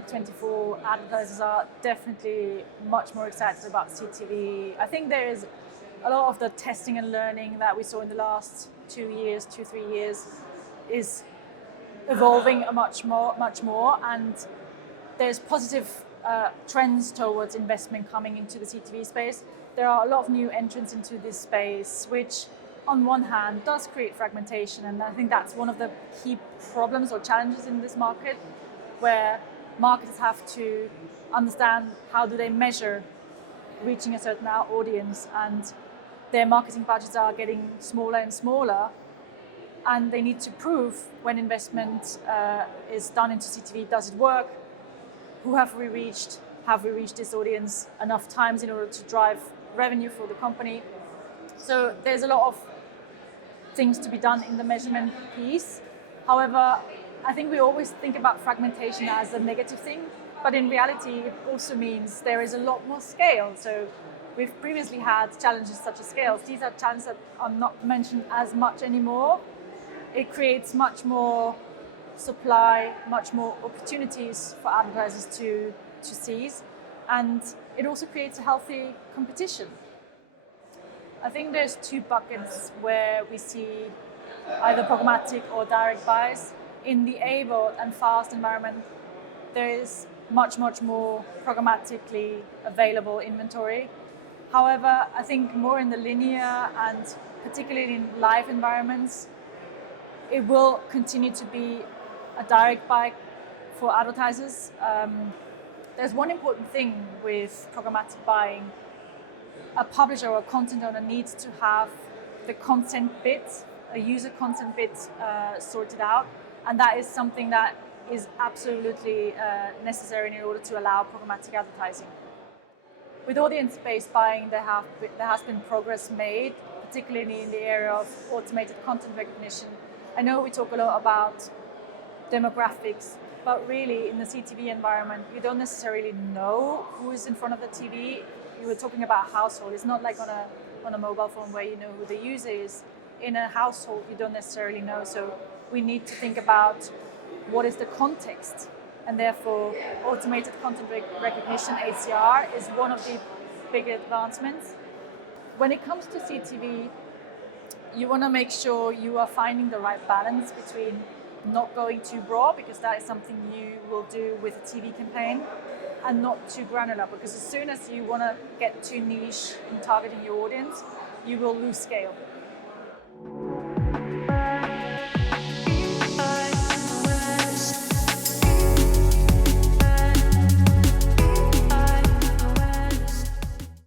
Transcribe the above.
2024, advertisers are definitely much more excited about CTV. I think there is a lot of the testing and learning that we saw in the last 3 years is evolving much more, and there's positive trends towards investment coming into the CTV space. There are a lot of new entrants into this space, which on one hand does create fragmentation, and I think that's one of the key problems or challenges in this market, where marketers have to understand how do they measure reaching a certain audience, and their marketing budgets are getting smaller and smaller, and they need to prove when investment is done into CTV, does it work? Who have we reached? Have we reached this audience enough times in order to drive revenue for the company? So there's a lot of things to be done in the measurement piece. However, I think we always think about fragmentation as a negative thing, but in reality, it also means there is a lot more scale. So we've previously had challenges such as scales. These are challenges that are not mentioned as much anymore. It creates much more supply, much more opportunities for advertisers to seize, and it also creates a healthy competition. I think there's two buckets where we see either programmatic or direct buys. In the AVOD and FAST environment, there is much more programmatically available inventory. However, I think more in the linear and particularly in live environments, it will continue to be a direct buy for advertisers. There's one important thing with programmatic buying. A publisher or a content owner needs to have the content bit, a user content bit sorted out, and that is something that is absolutely necessary in order to allow programmatic advertising. With audience-based buying, there has been progress made, particularly in the area of automated content recognition. I know we talk a lot about demographics, but really in the CTV environment, you don't necessarily know who is in front of the TV. You were talking about household. It's not like on a mobile phone where you know who the user is. In a household, you don't necessarily know. So we need to think about what is the context, and therefore automated content recognition, ACR, is one of the big advancements. When it comes to CTV, you want to make sure you are finding the right balance between not going too broad, because that is something you will do with a TV campaign, and not too granular, because as soon as you want to get too niche in targeting your audience, you will lose scale.